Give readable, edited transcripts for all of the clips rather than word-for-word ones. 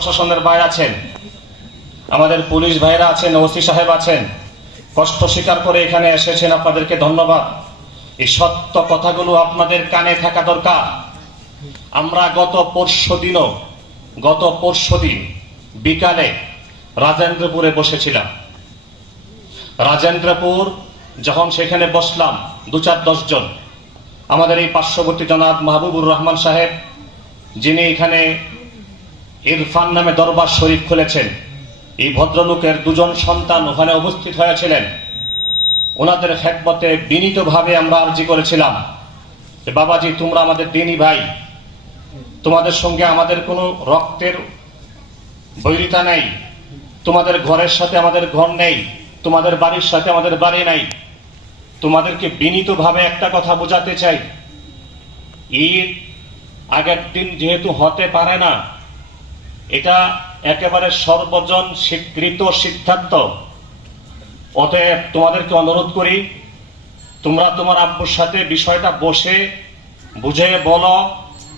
প্রশাসনের ভাই আছেন, আমাদের পুলিশ ভাইরা আছেন, ওসি সাহেব আছেন, কষ্ট স্বীকার করে এখানে এসেছেন, আপনাদেরকে ধন্যবাদ। এই সত্য কথাগুলো আপনাদের কানে থাকা দরকার। আমরা গত পরশুদিন বিকালে রাজেন্দ্রপুরে বসেছিলাম। রাজেন্দ্রপুর যখন সেখানে বসলাম 2-4-10 জন, আমাদের এই পার্শ্ববর্তী জনাব মাহবুবুর রহমান সাহেব, যিনি এখানে ইরফান নামে দরবার শরীফ খুলেছেন, এই ভদ্রলোকের 2 জন সন্তান ওখানে উপস্থিত হয়েছিলেন। ওনাদের খেদমতে বিনীতভাবে আমরা আর্জি করেছিলাম যে বাবাজি, তোমরা আমাদের দিনী ভাই, তোমাদের সঙ্গে আমাদের কোনো রক্তের বৈরিতা নেই, তোমাদের ঘরের সাথে আমাদের ঘর নেই, তোমাদের বাড়ির সাথে আমাদের বাড়ি নাই। তোমাদেরকে বিনীতভাবে একটা কথা বোঝাতে চাই, ঈদ আগের দিন যেহেতু হতে পারে না, এটা একেবারে সর্বজন স্বীকৃত সিদ্ধান্ত। অতএব তোমাদেরকে অনুরোধ করি, তোমরা তোমার আব্বুর সাথে বিষয়টা বসে বুঝে বলো,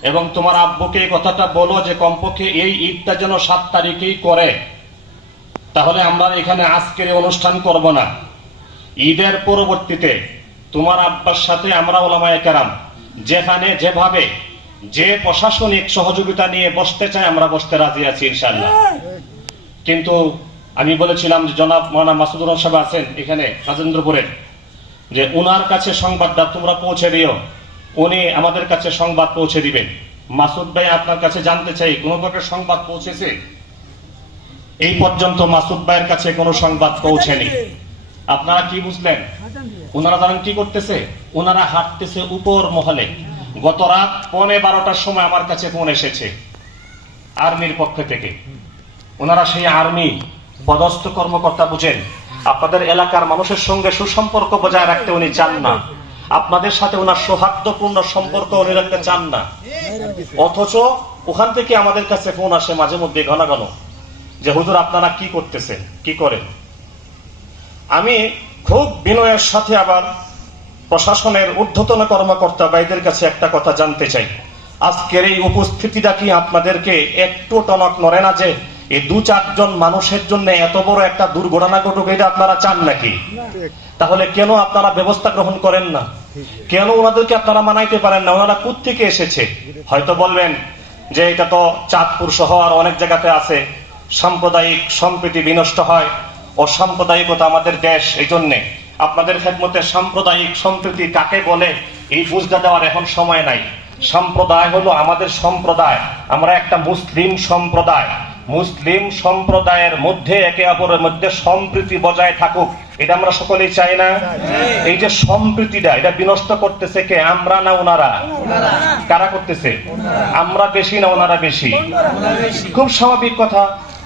এবং তোমার আব্বুকে এই কথাটা বলো যে কমপক্ষে এই ঈদটা যেন 7 তারিখেই করে। তাহলে আমরা এখানে আজকের অনুষ্ঠান করব না। ঈদের পরবর্তীতে তোমার আব্বার সাথে আমরা ওলামায়ে কেরাম যেখানে যেভাবে যে প্রশাসনিক সহযোগিতা নিয়ে বসতে চাই, আমরা বসতে রাজি আছি ইনশাআল্লাহ। কিন্তু আমি বলেছিলাম যে জনাব মাওলানা মাসুদুর রহমান সাহেব আছেন এখানে রাজেন্দ্রপুরে, যে উনার কাছে সংবাদটা তোমরা পৌঁছে দিও, উনি আমাদের কাছে সংবাদ পৌঁছে দিবেন। মাসুদ ভাই, আপনার কাছে জানতে চাই, কোন প্রকার সংবাদ পৌঁছেছে? এই পর্যন্ত মাসুদ ভাইয়ের কাছে কোনো সংবাদ পৌঁছেনি। আপনারা কি বুঝলেন? ওনারা জানেন কি করতেছে? ওনারা হাঁটতেছে উপর মহলে। গত রাত 11:15টার সময় আমার কাছে ফোন এসেছে আর্মির পক্ষ থেকে। ওনারা সেই আর্মি পদস্থ কর্মকর্তা, বুঝেন, আপনাদের এলাকার মানুষের সঙ্গে সুসম্পর্ক বজায় রাখতে উনি চান না, আপনাদের সাথে ওনার সৌহার্দ্যপূর্ণ সম্পর্ক উনি রাখতে চান না। অথচ ওখান থেকে আমাদের কাছে ফোন আসে মাঝে মধ্যে ঘন ঘন যে হুজুর আপনারা কি করতেছেন, কি করেন। আমি খুব বিনয়ের সাথে আবার প্রশাসনের ঊর্ধ্বতন কর্মকর্তা ভাইদের কাছে একটা কথা জানতে চাই। আজকের এই উপস্থিতিটা কি আপনাদেরকে একটু টনক নড়ে না যে এই 2-4 জন মানুষের জন্য এত বড় একটা দুর্ঘটনা ঘটুক? এটা আপনারা চান নাকি? তাহলে কেন আপনারা ব্যবস্থা গ্রহণ করেন না? কেন ওনাদেরকে আপনারা মানাইতে পারেন না? ওনারা কোত্থেকে এসেছে? হয়তো বলবেন যে এটা তো চাঁদপুর সহ আর অনেক জায়গাতে আছে, সাম্প্রদায়িক সম্প্রীতি বিনষ্ট হয়, অসাম্প্রদায়িকতা আমাদের দেশ, এই জন্যে আপনাদের খেদমতে সাম্প্রদায়িক সম্প্রীতি কাকে বলে এই বুঝটা দেওয়ার এখন সময় নাই। সম্প্রদায় হলো আমাদের সম্প্রদায়, আমরা একটা মুসলিম সম্প্রদায়। মুসলিম সম্প্রদায়ের মধ্যে একে অপরের মধ্যে সম্প্রীতি বজায় থাকুক, এটা আমরা সকলেই চাই না? এই যে সম্প্রীতিটা, এটা বিনষ্ট করতেছে কে? আমরা না ওনারা? কারা করতেছে? আমরা বেশি না ওনারা বেশি? খুব স্বাভাবিক কথা।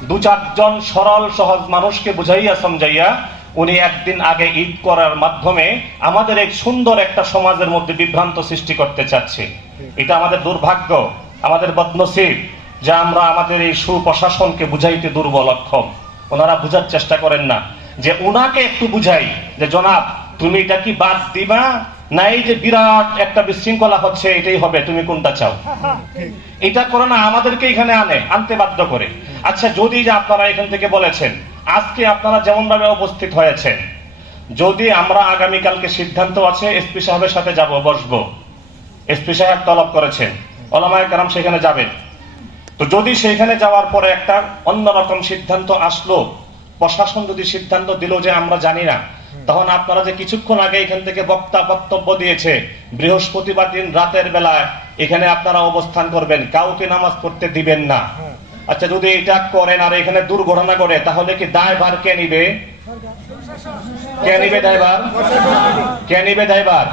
2-4 জন সরল সহজ মানুষকে বুঝাইয়া সমঝাইয়া উনি একদিন আগে ঈদ করার মাধ্যমে আমাদের এক সুন্দর একটা সমাজের মধ্যে বিভ্রান্ত সৃষ্টি করতে চাচ্ছে। এটা আমাদের দুর্ভাগ্য, আমাদের বদনসিব যে আমরা আমাদের এই সুপ্রশাসনকে বুঝাইতে দুর্বল, অক্ষম। ওনারা বুঝার চেষ্টা করেন না। যে ওনাকে একটু বুঝাই যে জনাব তুমি এটা কি বাদ দিবা, না এই যে বিরাট একটা বিশৃঙ্খলা হচ্ছে এটাই হবে, তুমি কোনটা চাও? এটা করে না, আমাদেরকে এখানে আনতে বাধ্য করে। আচ্ছা, যদি যে আপনারা এখান থেকে বলেছেন, আজকে আপনারা যেমন ভাবে উপস্থিত হয়েছেন, যদি আমরা আগামীকালকে সিদ্ধান্ত আছে এসপি সাহেবের সাথে যাব, বসবো, এসপি সাহেব তলব করেছেন, ওলামায়ে কেরাম সেখানে যাবেন, তো যদি সেখানে যাওয়ার পরে একটা অন্যরকম সিদ্ধান্ত আসলো, প্রশাসন যদি সিদ্ধান্ত দিল যে আমরা জানি না, তখন আপনারা যে কিছুক্ষণ আগে এখান থেকে বক্তব্য দিয়েছে বৃহস্পতিবার দিন রাতের বেলায় এখানে আপনারা অবস্থান করবেন, কাউকে নামাজ পড়তে দিবেন না। আচ্ছা, যদি এটা করেন আর এখানে দুর্ঘটনা করে, তাহলে কি দায়ভার কে নিবে? কে নিবে দায়ভার? কে নিবে দায়ভার?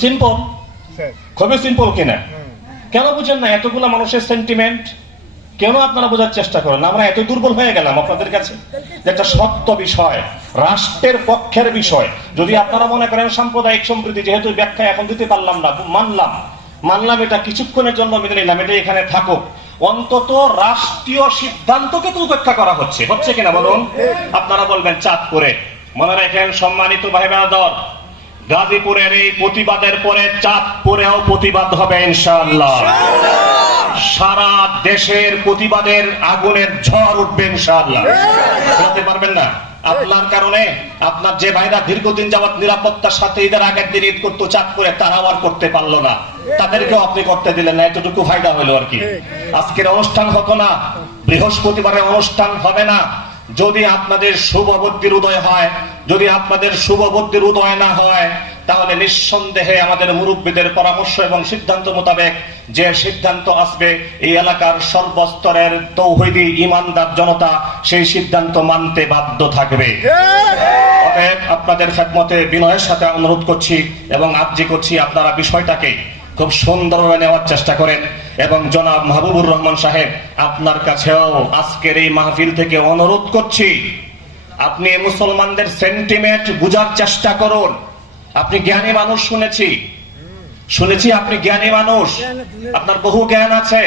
সিম্পল, খুবই সিম্পল কিনা? কেন বুঝেন না? এতগুলো মানুষের সেন্টিমেন্ট কেন আপনারা বোঝার চেষ্টা করেন? আমরা এত দুর্বল হয়ে গেলাম আপনাদের কাছে? একটা সত্য বিষয়, রাষ্ট্রের পক্ষের বিষয়, যদি আপনারা মনে করেন সাম্প্রদায়িক সম্প্রীতি, যেহেতু ব্যাখ্যা এখন দিতে পারলাম না, মানলাম এটা কিছুক্ষণের জন্য মেনে নিলাম, এটা এখানে থাকুক, অন্তত রাষ্ট্রীয় সিদ্ধান্তকে তো উপেক্ষা করা হচ্ছে কিনা বলুন? আপনারা বলবেন চাঁদপুরে, মনে রাখেন সম্মানিত ভাই বেরাদর, গাজীপুরের এই প্রতিবাদের পরে চাঁদপুরেও প্রতিবাদ হবে ইনশাআল্লাহ। সারা দেশের প্রতিবাদের আগুনের ঝড় উঠবে ইনশাআল্লাহ। বলতে পারবেন না আপনার কারণে আপনার যে ভাইরা দীর্ঘদিন যাবৎ নিরাপত্তার সাথে ঈদের আগের দিন ঈদ করতে চাঁদপুরে, তারাও আর করতে পারলো না, তাদেরকেও আপনি করতে দিলেন না, এতটুকু ফায়দা হলো আর কি। আজকের অনুষ্ঠান হতো না, বৃহস্পতিবারের অনুষ্ঠান হবে না। যদি আপনাদের শুভ বুদ্ধির উদয় হয়, যদি আপনাদের শুভ বুদ্ধির উদয় না হয়, তাহলে নিঃসন্দেহে আমাদের মুরব্বীদের পরামর্শ এবং সিদ্ধান্ত মোতাবেক যে সিদ্ধান্ত আসবে, এই এলাকার সর্বস্তরের তৌহিদি ইমানদার জনতা সেই সিদ্ধান্ত মানতে বাধ্য থাকবে। অতএব আপনাদের খেদমতে বিনয়ের সাথে অনুরোধ করছি এবং আর্জি করছি, আপনারা বিষয়টাকে খুব সুন্দরভাবে নেওয়ার চেষ্টা করেন। এবং জনাব মাহবুবুর রহমান সাহেব, আপনার কাছেও আজকের এই মাহফিল থেকে অনুরোধ করছি, আপনি মুসলমানদের সেন্টিমেন্ট বুঝার চেষ্টা করুন। আপনি জ্ঞানী মানুষ, শুনেছি আপনি জ্ঞানী মানুষ, আপনার বহু জ্ঞান আছে।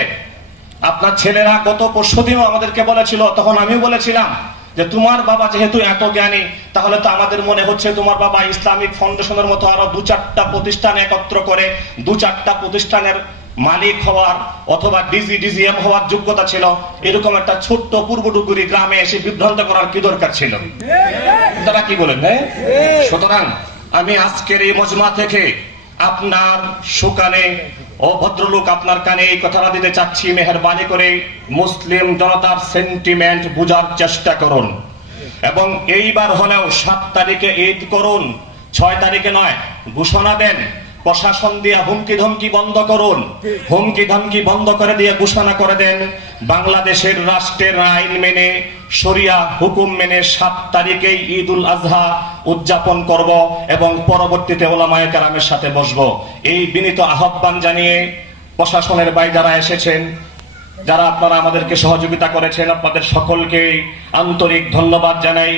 আপনার ছেলেরা গত পরশুদিনও আমাদেরকে বলেছিল, তখন আমিও বলেছিলাম যে তোমার বাবা যেহেতু এত জ্ঞানী, তাহলে তো আমাদের মনে হচ্ছে তোমার বাবা ইসলামিক ফাউন্ডেশনের মতো আরো 2-4টা প্রতিষ্ঠান একত্র করে 2-4টা প্রতিষ্ঠানের মালিক হওয়ার অথবা ডিজিএম হওয়ার যোগ্যতা ছিল। এরকম একটা ছোট্ট পূর্বডুগুরি গ্রামে এসে বিভ্রান্ত করার কি দরকার ছিল? তারা কি বলেন? সুতরাং আমি আজকের এই মজমা থেকে আপনার সুকানে ও ভদ্রলোক আপনার কানে এই কথাটা দিতে চাচ্ছি, মেহেরবানি করে মুসলিম জনতার সেন্টিমেন্ট বুঝার চেষ্টা করুন। এবং এইবার হলেও 7 তারিখে ঈদ করুন, 6 তারিখে নয়। ঘোষণা দেন, প্রশাসন দিয়া হুমকি ধমকি বন্ধ করুন, হুমকি ধমকি বন্ধ করে দিয়ে ঘোষণা করে দেন, বাংলাদেশের রাষ্ট্রের আইন মেনে, শরিয়া হুকুম মেনে 7 তারিখেই ঈদ উল আজহা উদযাপন করব এবং পরবর্তীতে ওলামায়ে কেরামের সাথে বসবো। এই বিনীত আহ্বান জানিয়ে প্রশাসনের ভাই যারা এসেছেন, যারা আপনারা আমাদেরকে সহযোগিতা করেছেন, আপনাদের সকলকে আন্তরিক ধন্যবাদ জানাই।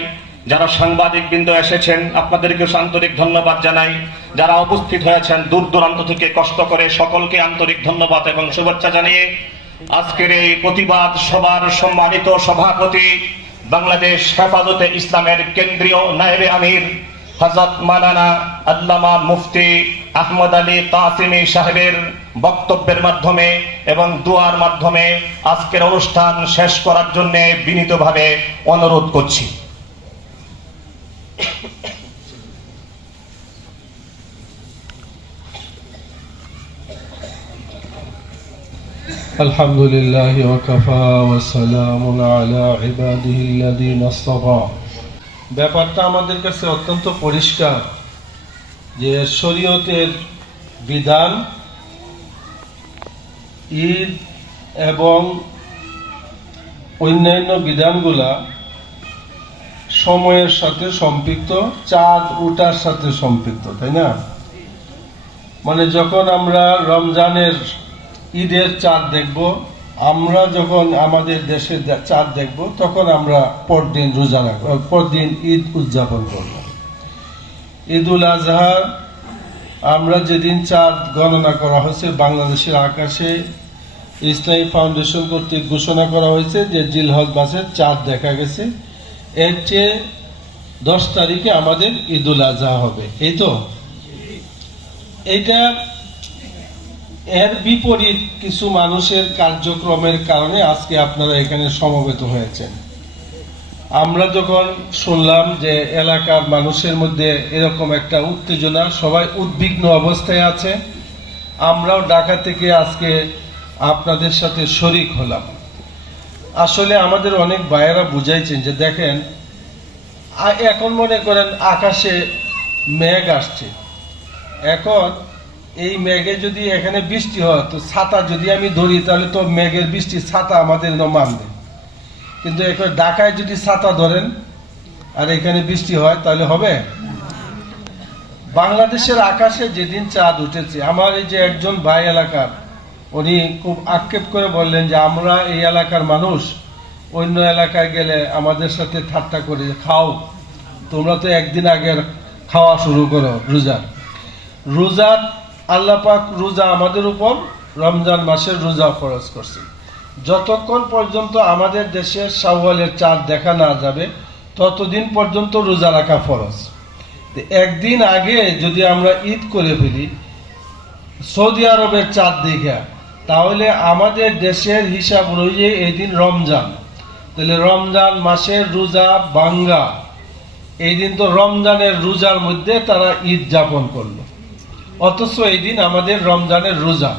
যারা সাংবাদিক বৃন্দ এসেছেন, আপনাদেরকে আন্তরিক ধন্যবাদ জানাই। যারা উপস্থিত হয়েছেন দূর দূরান্ত থেকে কষ্ট করে, সকলকে আন্তরিক ধন্যবাদ এবং শুভেচ্ছা জানিয়ে আজকের এই প্রতিবাদ সভার সম্মানিত সভাপতি, বাংলাদেশ হেফাজতে ইসলামের কেন্দ্রীয় নায়েবে আমির হযরত মাওলানা আল্লামা মুফতি আহমদ আলী কাসিমি সাহেবের বক্তব্যের মাধ্যমে এবং দোয়ার মাধ্যমে আজকের অনুষ্ঠান শেষ করার জন্য বিনীতভাবে অনুরোধ করছি। আলহামদুলিল্লাহ ওয়া কাফা ওয়া সালামুন আলা ইবাদিহিল্লাযীনা ইসতাফা। ব্যাপারটা আমাদের কাছে অত্যন্ত পরিষ্কার যে শরীয়তের বিধান ঈদ এবং অন্যান্য বিধানগুলা সময়ের সাথে সম্পৃক্ত, চাঁদ ওঠার সাথে সম্পৃক্ত, তাই না? মানে যখন আমরা রমজানের ঈদের চাঁদ দেখব, আমরা যখন আমাদের দেশের চাঁদ দেখব, তখন আমরা পরদিন রোজা রাখবো, পরদিন ঈদ উদযাপন করব। ঈদ উল আজহা আমরা যেদিন চাঁদ গণনা করা হয়েছে বাংলাদেশের আকাশে, ইসলামী ফাউন্ডেশন কর্তৃক ঘোষণা করা হয়েছে যে জিলহজ মাসের চাঁদ দেখা গেছে, এর চেয়ে 10 তারিখে আমাদের ঈদ উল আজহা হবে। এই তো এইটা এর বিপরীত কিছু মানুষের কার্যক্রমের কারণে আজকে আপনারা এখানে সমবেত হয়েছেন। আমরা যখন শুনলাম যে এলাকার মানুষের মধ্যে এরকম একটা উত্তেজনা, সবাই উদ্বিগ্ন অবস্থায় আছে, আমরাও ঢাকা থেকে আজকে আপনাদের সাথে শরিক হলাম। আসলে আমাদের অনেক ভাইয়েরা বুঝাইছেন যে দেখেন, এখন মনে করেন আকাশে মেঘ আসছে, এখন এই মেঘে যদি এখানে বৃষ্টি হয়, তো ছাতা যদি আমি ধরি তাহলে তো মেঘের বৃষ্টি ছাতা আমাদের মানবে, কিন্তু এখন ঢাকায় যদি ছাতা ধরেন আর এখানে বৃষ্টি হয় তাহলে হবে? বাংলাদেশের আকাশে যেদিন চাঁদ উঠেছে, আমার এই যে একজন ভাই এলাকার, উনি খুব আক্ষেপ করে বললেন যে আমরা এই এলাকার মানুষ অন্য এলাকায় গেলে আমাদের সাথে ঠাট্টা করে, খাও তোমরা তো একদিন আগে খাওয়া শুরু করো রোজা। আল্লাহ পাক রোজা আমাদের উপর রমজান মাসের রোজা ফরজ করছে। যতক্ষণ পর্যন্ত আমাদের দেশের শাওয়ালের চাঁদ দেখা না যাবে ততদিন পর্যন্ত রোজা রাখা ফরজ। একদিন আগে যদি আমরা ঈদ করে ফেলি, সৌদি আরবের চাঁদ দেখা, তাহলে আমাদের দেশের হিসাব অনুযায়ী এই দিন রমজান, তাহলে রমজান মাসের রোজা ভাঙ্গা, এই দিন তো রমজানের রোজার মধ্যে তারা ঈদ যাপন করলো, অথচ এই দিন আমাদের রমজানের রোজা।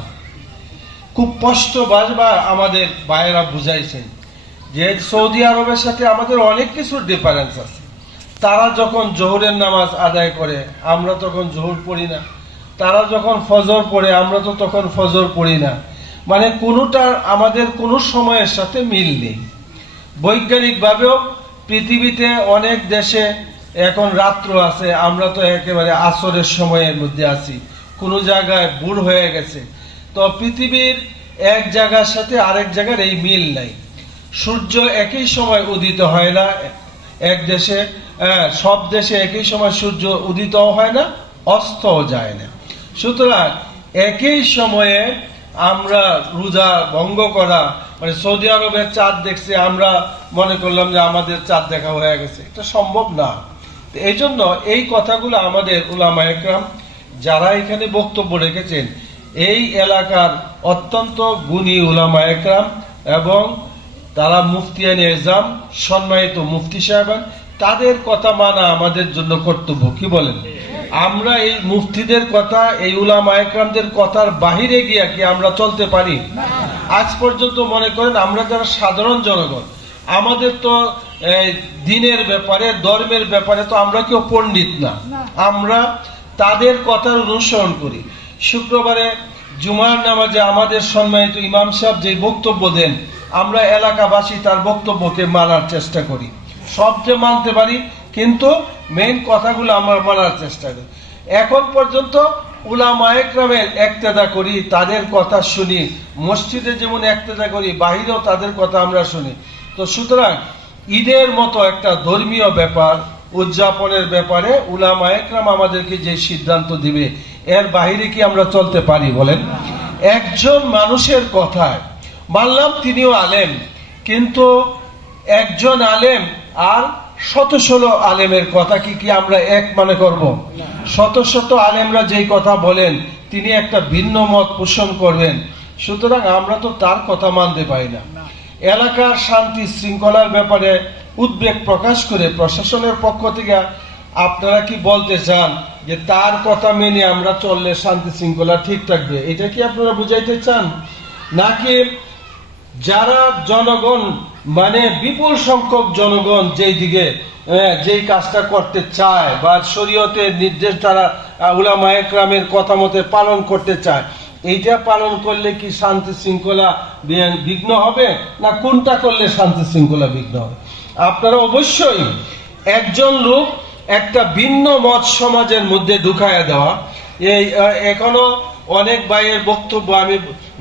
খুব কষ্ট বা আমাদের ভাইয়েরা বুঝাইছেন যে সৌদি আরবের সাথে আমাদের অনেক কিছুর ডিফারেন্স আছে। তারা যখন জোহরের নামাজ আদায় করে আমরা তখন জোহর পড়ি না, তারা যখন ফজর পড়ে আমরা তো তখন ফজর পড়ি না, মানে কোনোটার আমাদের কোনো সময়ের সাথে মিল নেই। বৈজ্ঞানিকভাবেও পৃথিবীতে অনেক দেশে এখন রাত্র আছে, আমরা তো একেবারে আসরের সময়ের মধ্যে আছি, কোনো জায়গায় ভোর হয়ে গেছে। তো পৃথিবীর এক জায়গার সাথে আরেক জায়গার এই মিল নাই। সূর্য একই সময় উদিত হয় না এক দেশে, সব দেশে একই সময় সূর্য উদিত হয় না, অস্তও যায় না। সুতরাং একই সময়ে আমরা রোজা ভঙ্গ করা, মানে সৌদি আরবের চাঁদ দেখছে আমরা মনে করলাম যে আমাদের চাঁদ দেখা হয়ে গেছে, এটা সম্ভব না। এই জন্য এই কথাগুলো আমাদের উলামা একরাম যারা এখানে বক্তব্য রেখেছেন, এই এলাকার অত্যন্ত গুণী উলামা একরাম এবং তারা মুফতিয়ানে এজাম, সম্মানিত মুফতি সাহেবান, তাদের কথা মানা আমাদের জন্য কর্তব্য। কি বলেন? আমরা এই মুফতিদের কথা, এই উলামা একরামদের কথার বাহিরে গিয়া কি আমরা চলতে পারি? আজ পর্যন্ত মনে করেন আমরা যারা সাধারণ জনগণ, আমাদের তো দিনের ব্যাপারে, ধর্মের ব্যাপারে তো আমরা কেউ পণ্ডিত না, আমরা তাদের কথার অনুসরণ করি। শুক্রবারে জুমার নামাজে আমাদের সম্মানিত ইমাম সাহেব যে বক্তব্য দেন, আমরা এলাকাবাসী তার বক্তব্যকে মানার চেষ্টা করি। সব যে মানতে পারি, কিন্তু মেইন কথাগুলো আমরা মানার চেষ্টা করি। এখন পর্যন্ত উলামা একরামের ইক্তেদা করি, তাদের কথা শুনি, মসজিদে যেমন ইক্তেদা করি, বাহিরেও তাদের কথা আমরা শুনি। তো সুতরাং ঈদের মতো একটা ধর্মীয় ব্যাপার উদযাপনের ব্যাপারে উলামা একরাম আমাদেরকে যে সিদ্ধান্ত দিবে, এর বাহিরে কি আমরা চলতে পারি বলেন? একজন মানুষের কথায় মানলাম তিনিও আলেম, কিন্তু একজন আলেম আর শত শত আলেমের কথা কি আমরা এক মনে করব? শত শত আলেমরা যেই কথা বলেন তিনি একটা ভিন্ন মত পোষণ করবেন, সুতরাং আমরা তো তার কথা মানতে পারি না। এলাকার শান্তি শৃঙ্খলার ব্যাপারে উদ্বেগ প্রকাশ করে প্রশাসনের পক্ষ থেকে আপনারা কি বলতে চান যে তার কথা মেনে আমরা চললে শান্তি শৃঙ্খলা ঠিক থাকবে, এটা কি আপনারা বুঝাইতে চান? নাকি যারা জনগণ, মানে বিপুল সংখ্যক জনগণ যেই দিকে যেই কাজটা করতে চায় বা শরীয়তের নির্দেশ তারা উলামা একরামের কথা মতে পালন করতে চায়, এইটা পালন করলে কি শান্তি শৃঙ্খলা বিঘ্ন হবে, না কোনটা করলে শান্তি শৃঙ্খলা বিঘ্ন হবে? আপনারা অবশ্যই একজন লোক একটা ভিন্ন মত সমাজের মধ্যে ঢুকায়া দেওয়া, এই এখনো অনেক ভাইয়ের বক্তব্য আমি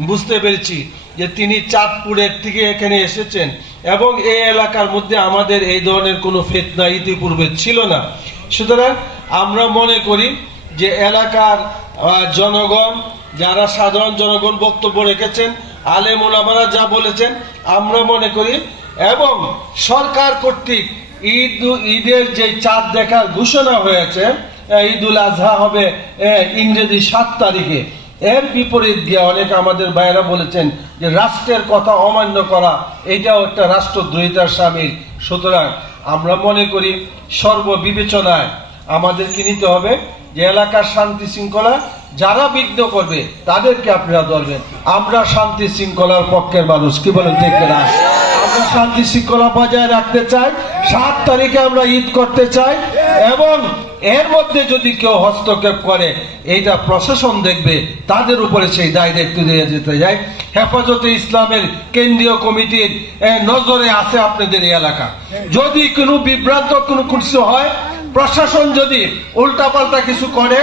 বুঝতে পেরেছি যে তিনি চাঁদপুরের থেকে এখানে এসেছেন এবং এই এলাকার মধ্যে আমাদের এই ধরনের কোনো ফিতনা ইতিপূর্বে ছিল না। সুতরাং আমরা মনে করি যে এলাকার জনগণ, যারা সাধারণ জনগণ বক্তব্য রেখেছেন, আলেম ওলামারা যা বলেছেন আমরা মনে করি, এবং সরকার কর্তৃক ঈদের যে চাঁদ দেখার ঘোষণা হয়েছে, ঈদুল আজহা হবে ইংরেজি 7 তারিখে, এর বিপরীত দিয়ে অনেক আমাদের ভাইয়েরা বলেছেন যে রাষ্ট্রের কথা অমান্য করা এটাও একটা রাষ্ট্রদ্রোহিতার শামিল। সুতরাং আমরা মনে করি সর্ববিবেচনায় আমাদেরকে নিতে হবে যে এলাকার শান্তি শৃঙ্খলা যারা বিঘ্ন করবে তাদেরকে আপনারা ধরবেন। আমরা শান্তি শৃঙ্খলার পক্ষের মানুষ, কি বলেন ঠিক না? আমরা শান্তি শৃঙ্খলা বজায় রাখতে চাই, 7 তারিখে আমরা ঈদ করতে চাই, এবং এর মধ্যে যদি কেউ হস্তক্ষেপ করে এইটা প্রশাসন দেখবে, তাদের উপরে সেই দায় দায়িত্ব দিয়ে যেতে যায়। হেফাজতে ইসলামের কেন্দ্রীয় কমিটির নজরে আছে আপনাদের এই এলাকা, যদি কোনো বিভ্রান্ত কোনো কিছু হয়, প্রশাসন যদি উল্টাপাল্টা কিছু করে,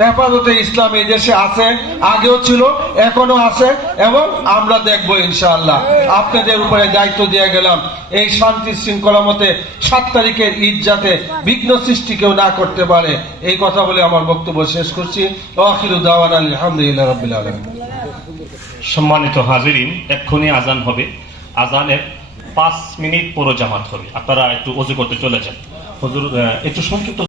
হেফাজতে ইসলাম এই দেশে আছে, আগেও ছিল, এখনো আছে, এবং আমরা দেখবো ইনশাআল্লাহ। আপনাদের উপরে দায়িত্ব দিয়ে গেলাম এই শান্তি শৃঙ্খলা মতে 7 তারিখের ঈদ যাতে বিঘ্ন সৃষ্টি কেউ না করতে পারে, এই কথা বলে আমার বক্তব্য শেষ করছি। আখিরু দাওয়ানা আলহামদুলিল্লাহ রাব্বিল আলামিন। সম্মানিত হাজিরিন, এক্ষুনি আজান হবে, আজানের 5 মিনিট পরে জামাত হবে, আপনারা একটু ওযু করতে চলে যান। হুজুর একটু সংক্ষিপ্ত